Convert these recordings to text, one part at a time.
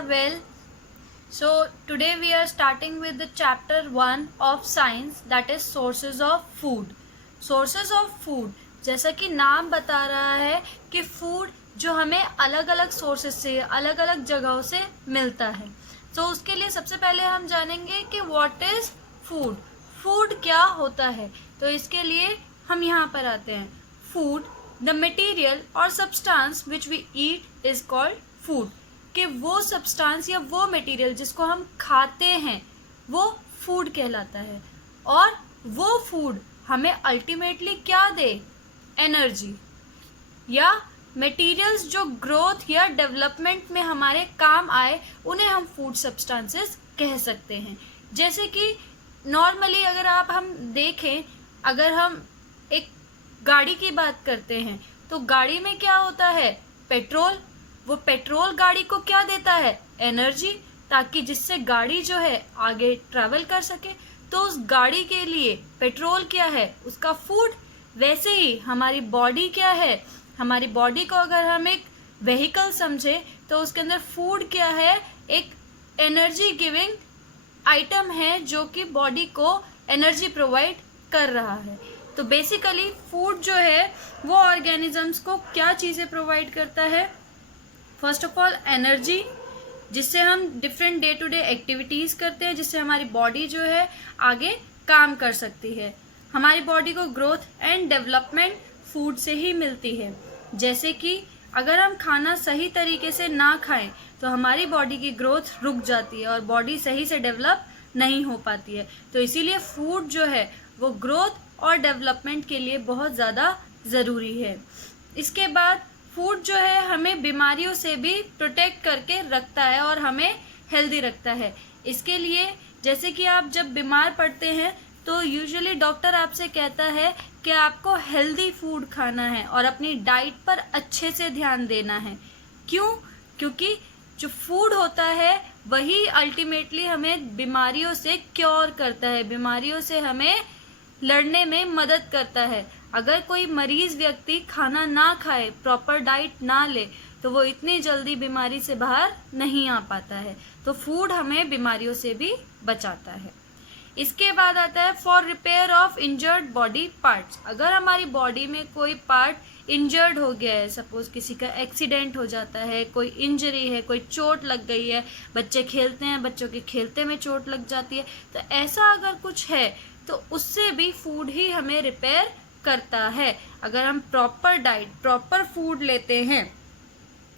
are well. So today we are starting with the chapter 1 of science, that is sources of food. Sources of food, जैसा कि नाम बता रहा है कि फूड जो हमें अलग अलग सोर्सेस से, अलग अलग जगहों से मिलता है. तो उसके लिए सबसे पहले हम जानेंगे कि व्हाट इज फूड. फूड क्या होता है. तो इसके लिए हम यहाँ पर आते हैं. फूड, द मटेरियल और substance which we eat is called food. कि वो सब्सटेंस या वो मटेरियल जिसको हम खाते हैं वो फूड कहलाता है. और वो फूड हमें अल्टीमेटली क्या दे, एनर्जी. या मटेरियल्स जो ग्रोथ या डेवलपमेंट में हमारे काम आए उन्हें हम फूड सब्सटेंसेस कह सकते हैं. जैसे कि नॉर्मली अगर हम देखें, अगर हम एक गाड़ी की बात करते हैं तो गाड़ी में क्या होता है, पेट्रोल. वो पेट्रोल गाड़ी को क्या देता है, एनर्जी, ताकि जिससे गाड़ी जो है आगे ट्रैवल कर सके. तो उस गाड़ी के लिए पेट्रोल क्या है, उसका फूड. वैसे ही हमारी बॉडी क्या है, हमारी बॉडी को अगर हम एक व्हीकल समझे तो उसके अंदर फूड क्या है, एक एनर्जी गिविंग आइटम है जो कि बॉडी को एनर्जी प्रोवाइड कर रहा है. तो बेसिकली फूड जो है वो ऑर्गेनिजम्स को क्या चीज़ें प्रोवाइड करता है. फर्स्ट ऑफ ऑल एनर्जी, जिससे हम different day to day activities करते हैं, जिससे हमारी बॉडी जो है आगे काम कर सकती है. हमारी बॉडी को ग्रोथ एंड डेवलपमेंट फूड से ही मिलती है. जैसे कि अगर हम खाना सही तरीके से ना खाएं तो हमारी बॉडी की ग्रोथ रुक जाती है और बॉडी सही से डेवलप नहीं हो पाती है. तो इसीलिए फूड जो है वो ग्रोथ और डेवलपमेंट के लिए बहुत ज़्यादा ज़रूरी है. इसके बाद फूड जो है हमें बीमारियों से भी प्रोटेक्ट करके रखता है और हमें हेल्दी रखता है. इसके लिए जैसे कि आप जब बीमार पड़ते हैं तो यूजुअली डॉक्टर आपसे कहता है कि आपको हेल्दी फूड खाना है और अपनी डाइट पर अच्छे से ध्यान देना है. क्यों? क्योंकि जो फूड होता है वही अल्टीमेटली हमें बीमारियों से क्योर करता है, बीमारियों से हमें लड़ने में मदद करता है. अगर कोई मरीज व्यक्ति खाना ना खाए, प्रॉपर डाइट ना ले, तो वो इतनी जल्दी बीमारी से बाहर नहीं आ पाता है. तो फूड हमें बीमारियों से भी बचाता है. इसके बाद आता है for repair of injured body parts. अगर हमारी बॉडी में कोई पार्ट इंजर्ड हो गया है, सपोज किसी का एक्सीडेंट हो जाता है, कोई इंजरी है, कोई चोट लग गई है, बच्चे खेलते हैं, बच्चों के खेलते में चोट लग जाती है, तो ऐसा अगर कुछ है तो उससे भी फूड ही हमें रिपेयर करता है. अगर हम प्रॉपर डाइट, प्रॉपर फूड लेते हैं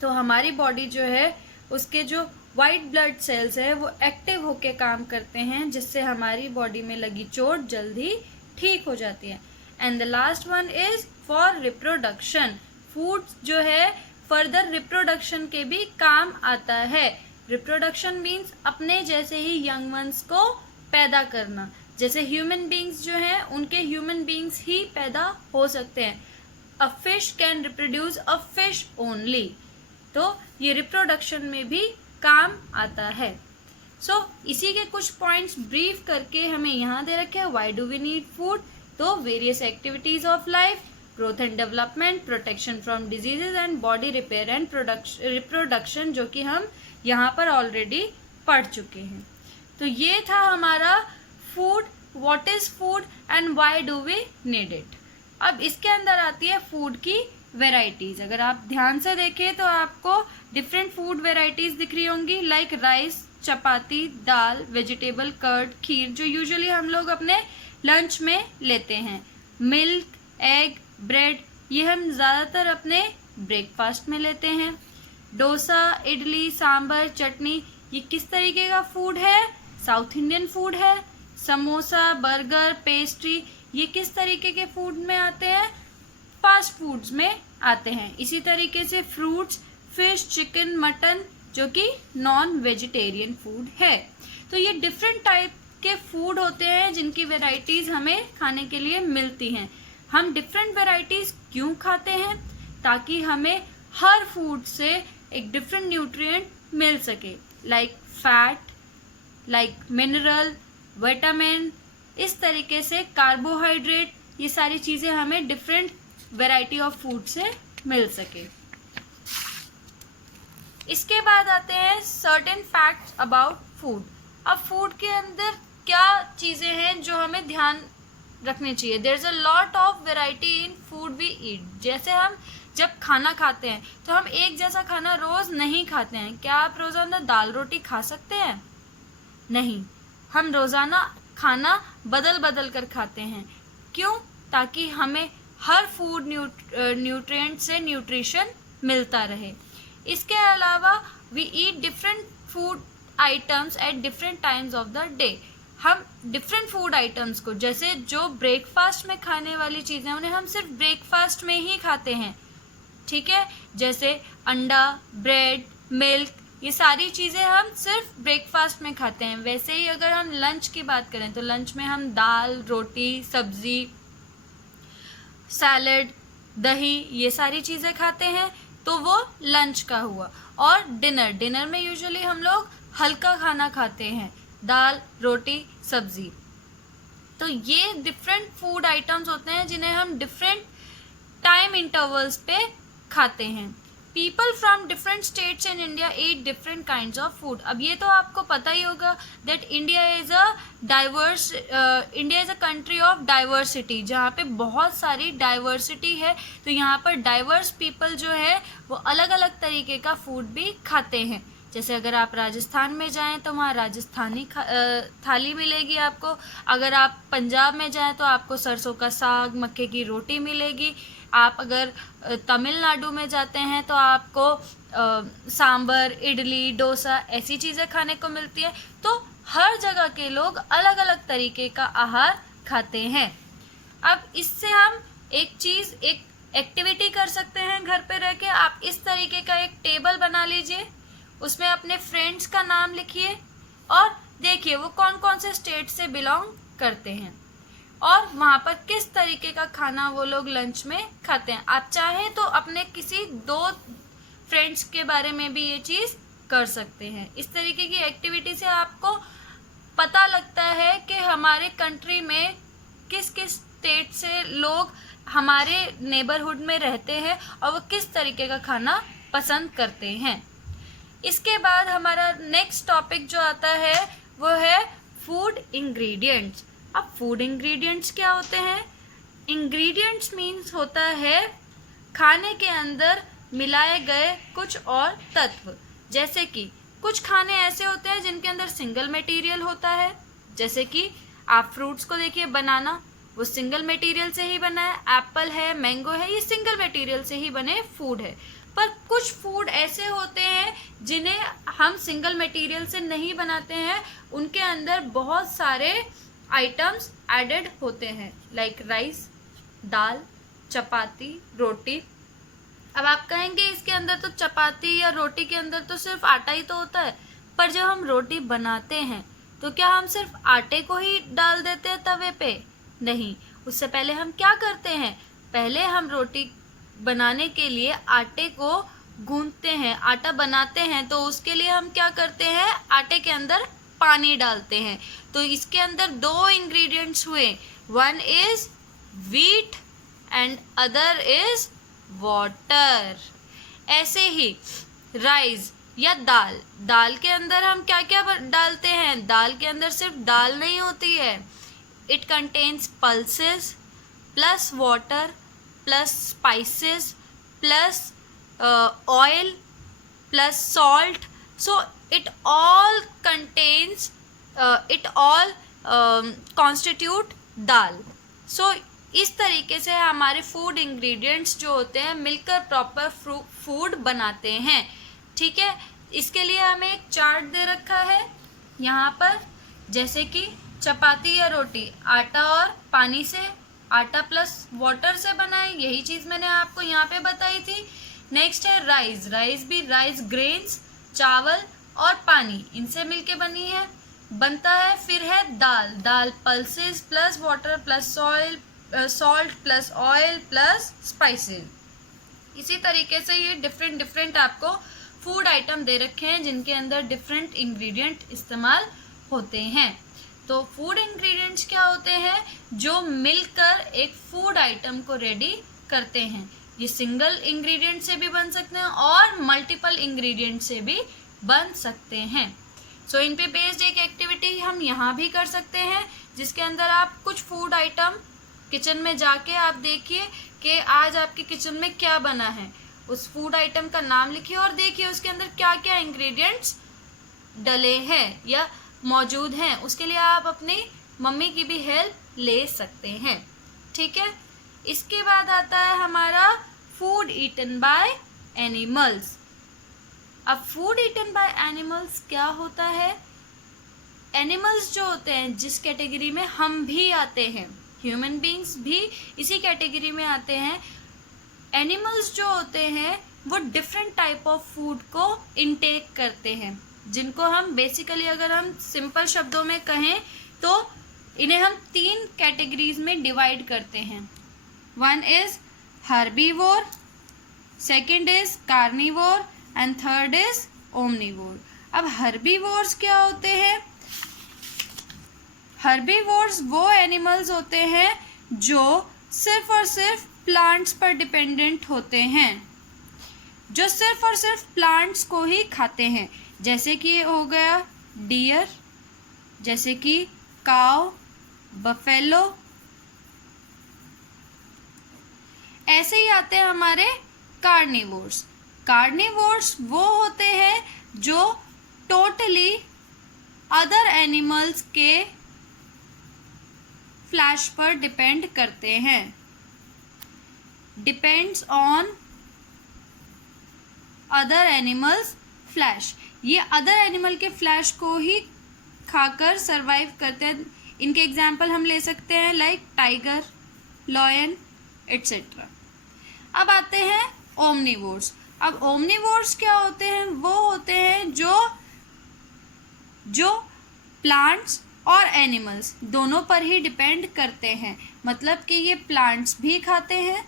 तो हमारी बॉडी जो है उसके जो वाइट ब्लड सेल्स है वो एक्टिव होके काम करते हैं, जिससे हमारी बॉडी में लगी चोट जल्दी ठीक हो जाती है. And the last one is for reproduction. Food जो है फर्दर रिप्रोडक्शन के भी काम आता है. रिप्रोडक्शन मीन्स अपने जैसे ही यंग वंस को पैदा करना. जैसे ह्यूमन बींग्स जो हैं उनके ह्यूमन बींग्स ही पैदा हो सकते हैं. A fish can reproduce a fish only. तो ये रिप्रोडक्शन में भी काम आता है. सो इसी के कुछ पॉइंट्स ब्रीफ करके हमें यहाँ दे रखे हैं. Why do we need food? तो various activities of life, growth and development, protection from diseases and body repair and reproduction, जो कि हम यहाँ पर ऑलरेडी पढ़ चुके हैं. तो ये था हमारा food, what is food and why do we need it. अब इसके अंदर आती है फूड की वेराइटीज. अगर आप ध्यान से देखें तो आपको डिफरेंट फूड वेराइटीज दिख रही होंगी, लाइक राइस, चपाती, दाल, वेजिटेबल, कर्ड, खीर, जो यूजुअली हम लोग अपने लंच में लेते हैं. मिल्क, एग, ब्रेड, ये हम ज़्यादातर अपने ब्रेकफास्ट में लेते हैं. डोसा, इडली, सांभर, चटनी, ये किस तरीके का फूड है, साउथ इंडियन फूड है. समोसा, बर्गर, पेस्ट्री, ये किस तरीके के फूड में आते हैं, फास्ट फूड्स में आते हैं. इसी तरीके से फ्रूट्स, फिश, चिकन, मटन, जो कि नॉन वेजिटेरियन फूड है. तो ये डिफरेंट टाइप के फूड होते हैं जिनकी वेराइटीज़ हमें खाने के लिए मिलती हैं. हम डिफरेंट वेराइटीज़ क्यों खाते हैं? ताकि हमें हर फूड से एक डिफरेंट न्यूट्रिएंट मिल सके, like fat, like mineral, vitamin, इस तरीके से कार्बोहाइड्रेट, ये सारी चीज़ें हमें डिफरेंट वैरायटी ऑफ फूड से मिल सके. इसके बाद आते हैं सर्टेन फैक्ट्स अबाउट फूड। अब फूड के अंदर क्या चीज़ें हैं जो हमें ध्यान रखनी चाहिए। There is a lot of variety in food we eat. जैसे हम जब खाना खाते हैं तो हम एक जैसा खाना रोज़ नहीं खाते हैं। क्या आप रोज़ाना दाल रोटी खा सकते हैं? नहीं, हम रोज़ाना खाना बदल बदल कर खाते हैं। क्यों? ताकि हमें हर फूड न्यूट्रिएंट से न्यूट्रिशन मिलता रहे। इसके अलावा we eat different food items at different times of the day. हम डिफरेंट फूड आइटम्स को, जैसे जो ब्रेकफास्ट में खाने वाली चीज़ें उन्हें हम सिर्फ ब्रेकफास्ट में ही खाते हैं, ठीक है। जैसे अंडा, ब्रेड, मिल्क, ये सारी चीज़ें हम सिर्फ ब्रेकफास्ट में खाते हैं। वैसे ही अगर हम लंच की बात करें तो लंच में हम दाल, रोटी, सब्ज़ी, सैलड, दही, ये सारी चीज़ें खाते हैं, तो वो लंच का हुआ। और डिनर में यूजुअली हम लोग हल्का खाना खाते हैं, दाल, रोटी, सब्ज़ी। तो ये डिफरेंट फूड आइटम्स होते हैं जिन्हें हम डिफरेंट टाइम इंटरवल्स पे खाते हैं। People from different states in India eat different kinds of food. अब ये तो आपको पता ही होगा that India is a country of diversity, जहाँ पे बहुत सारी डाइवर्सिटी है। तो यहाँ पर डाइवर्स पीपल जो है वो अलग अलग तरीके का फूड भी खाते हैं। जैसे अगर आप राजस्थान में जाएं तो वहाँ राजस्थानी थाली मिलेगी आपको। अगर आप पंजाब में जाएं तो आपको सरसों का साग, मक्के की रोटी मिलेगी। आप अगर तमिलनाडु में जाते हैं तो आपको सांबर, इडली, डोसा, ऐसी चीज़ें खाने को मिलती है। तो हर जगह के लोग अलग अलग तरीके का आहार खाते हैं। अब इससे हम एक एक्टिविटी कर सकते हैं घर पे रह के। आप इस तरीके का एक टेबल बना लीजिए, उसमें अपने फ्रेंड्स का नाम लिखिए और देखिए वो कौन कौन से स्टेट से बिलोंग करते हैं और वहाँ पर किस तरीके का खाना वो लोग लंच में खाते हैं। आप चाहें तो अपने किसी 2 फ्रेंड्स के बारे में भी ये चीज़ कर सकते हैं। इस तरीके की एक्टिविटी से आपको पता लगता है कि हमारे कंट्री में किस किस स्टेट से लोग हमारे नेबरहुड में रहते हैं और वो किस तरीके का खाना पसंद करते हैं। इसके बाद हमारा नेक्स्ट टॉपिक जो आता है वो है फूड इंग्रेडिएंट्स। अब फूड इंग्रेडिएंट्स क्या होते हैं? इंग्रेडिएंट्स मीन्स होता है खाने के अंदर मिलाए गए कुछ और तत्व। जैसे कि कुछ खाने ऐसे होते हैं जिनके अंदर सिंगल मटेरियल होता है। जैसे कि आप फ्रूट्स को देखिए, बनाना वो सिंगल मटेरियल से ही बना है, एप्पल है, मैंगो है, ये सिंगल मटेरियल से ही बने फूड है। पर कुछ फूड ऐसे होते हैं जिन्हें हम सिंगल मटेरियल से नहीं बनाते हैं, उनके अंदर बहुत सारे आइटम्स एडेड होते हैं, लाइक राइस, दाल, चपाती, रोटी। अब आप कहेंगे इसके अंदर तो चपाती या रोटी के अंदर तो सिर्फ आटा ही तो होता है, पर जब हम रोटी बनाते हैं तो क्या हम सिर्फ आटे को ही डाल देते हैं तवे पे? नहीं, उससे पहले हम क्या करते हैं? पहले हम रोटी बनाने के लिए आटे को गूंथते हैं, आटा बनाते हैं। तो उसके लिए हम क्या करते हैं? आटे के अंदर पानी डालते हैं। तो इसके अंदर 2 इंग्रेडिएंट्स हुए, one is wheat and other is water. ऐसे ही राइस या दाल के अंदर हम क्या क्या डालते हैं? दाल के अंदर सिर्फ दाल नहीं होती है, it contains pulses plus water plus spices plus oil plus salt. So it all contains it all constitute दाल। सो इस तरीके से हमारे फूड इंग्रेडिएंट्स जो होते हैं मिलकर प्रॉपर फूड बनाते हैं, ठीक है। इसके लिए हमें एक चार्ट दे रखा है यहाँ पर। जैसे कि चपाती या रोटी आटा और पानी से, आटा प्लस वाटर से बना है, यही चीज़ मैंने आपको यहाँ पे बताई थी। नेक्स्ट है राइस भी राइस ग्रेन्स, चावल और पानी, इनसे मिलके बनी है बनता है। फिर है dal pulses plus water plus salt plus oil plus spices. इसी तरीके से ये डिफरेंट आपको फूड आइटम दे रखे हैं जिनके अंदर डिफरेंट इंग्रेडिएंट इस्तेमाल होते हैं। तो फूड इंग्रेडिएंट्स क्या होते हैं? जो मिलकर एक फूड आइटम को रेडी करते हैं। ये सिंगल इंग्रेडिएंट से भी बन सकते हैं और मल्टीपल इंग्रेडिएंट से भी बन सकते हैं। सो इन पे बेस्ड एक एक्टिविटी हम यहाँ भी कर सकते हैं, जिसके अंदर आप कुछ फूड आइटम किचन में जाके आप देखिए कि आज आपके किचन में क्या बना है, उस फूड आइटम का नाम लिखिए और देखिए उसके अंदर क्या क्या इंग्रेडिएंट्स डले हैं या मौजूद हैं। उसके लिए आप अपनी मम्मी की भी हेल्प ले सकते हैं, ठीक है। इसके बाद आता है हमारा फूड ईटन बाय एनिमल्स। अब फूड ईटन बाय एनिमल्स क्या होता है? एनिमल्स जो होते हैं, जिस कैटेगरी में हम भी आते हैं, ह्यूमन बीइंग्स भी इसी कैटेगरी में आते हैं। एनिमल्स जो होते हैं वो डिफरेंट टाइप ऑफ फूड को इनटेक करते हैं, जिनको हम बेसिकली अगर हम सिंपल शब्दों में कहें तो इन्हें हम 3 कैटेगरीज में डिवाइड करते हैं। One is herbivore, second is carnivore and third is omnivore. अब हर्बीवोर्स क्या होते हैं? हर्बीवोर्स वो एनिमल्स होते हैं जो सिर्फ और सिर्फ प्लांट्स पर डिपेंडेंट होते हैं, जो सिर्फ और सिर्फ प्लांट्स को ही खाते हैं, जैसे कि हो गया डियर, जैसे कि काऊ, बफेलो। ऐसे ही आते हैं हमारे कार्निवोर्स। कार्निवोर्स वो होते हैं जो टोटली अदर एनिमल्स के फ्लैश पर डिपेंड करते हैं, depends on other animals flash. ये अदर एनिमल के फ्लैश को ही खाकर सरवाइव करते हैं। इनके एग्जाम्पल हम ले सकते हैं लाइक टाइगर, लॉयन एट्सेट्रा। अब आते हैं ओमनिवोर्स। अब ओमनिवोर्स क्या होते हैं? वो होते हैं जो प्लांट्स और एनिमल्स दोनों पर ही डिपेंड करते हैं, मतलब कि ये प्लांट्स भी खाते हैं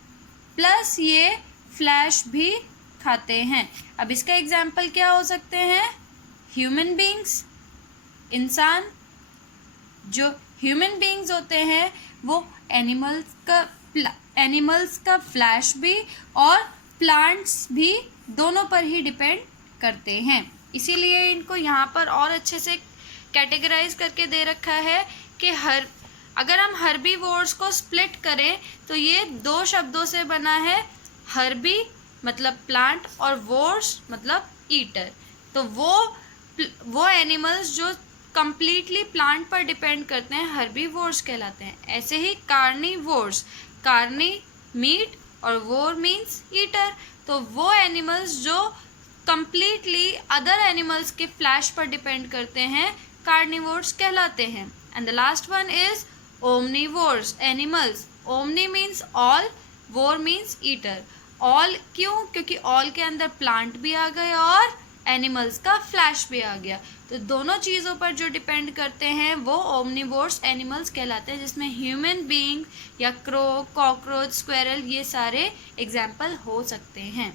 प्लस ये फ्लैश भी खाते हैं। अब इसका एग्जाम्पल क्या हो सकते हैं? ह्यूमन बीइंग्स, इंसान। जो ह्यूमन बीइंग्स होते हैं वो एनिमल्स का फ्लैश भी और प्लांट्स भी दोनों पर ही डिपेंड करते हैं। इसीलिए इनको यहाँ पर और अच्छे से कैटेगराइज करके दे रखा है कि अगर हम हर्बीवोर्स को स्प्लिट करें तो ये 2 शब्दों से बना है। हर्बी मतलब प्लांट और वोर्स मतलब ईटर। तो वो एनिमल्स जो कंप्लीटली प्लांट पर डिपेंड करते हैं हर्बीवोर्स कहलाते हैं। ऐसे ही कार्निवोर्स, कार्नी मीट और वोर मीन्स ईटर। तो वो एनिमल्स जो कंप्लीटली अदर एनिमल्स के फ्लैश पर डिपेंड करते हैं कार्निवोर्स कहलाते हैं। And the last one is omnivores animals. Omni means all, वोर मीन्स ईटर। ऑल क्यों? क्योंकि ऑल के अंदर प्लांट भी आ गए और एनिमल्स का फ्लैश भी आ गया। तो दोनों चीज़ों पर जो डिपेंड करते हैं वो ओमनिवोर्स एनिमल्स कहलाते हैं, जिसमें ह्यूमन बीइंग या क्रो, कॉकरोच, स्क्वेरल ये सारे एग्जाम्पल हो सकते हैं।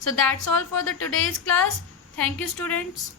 So that's all for the today's class. Thank you students.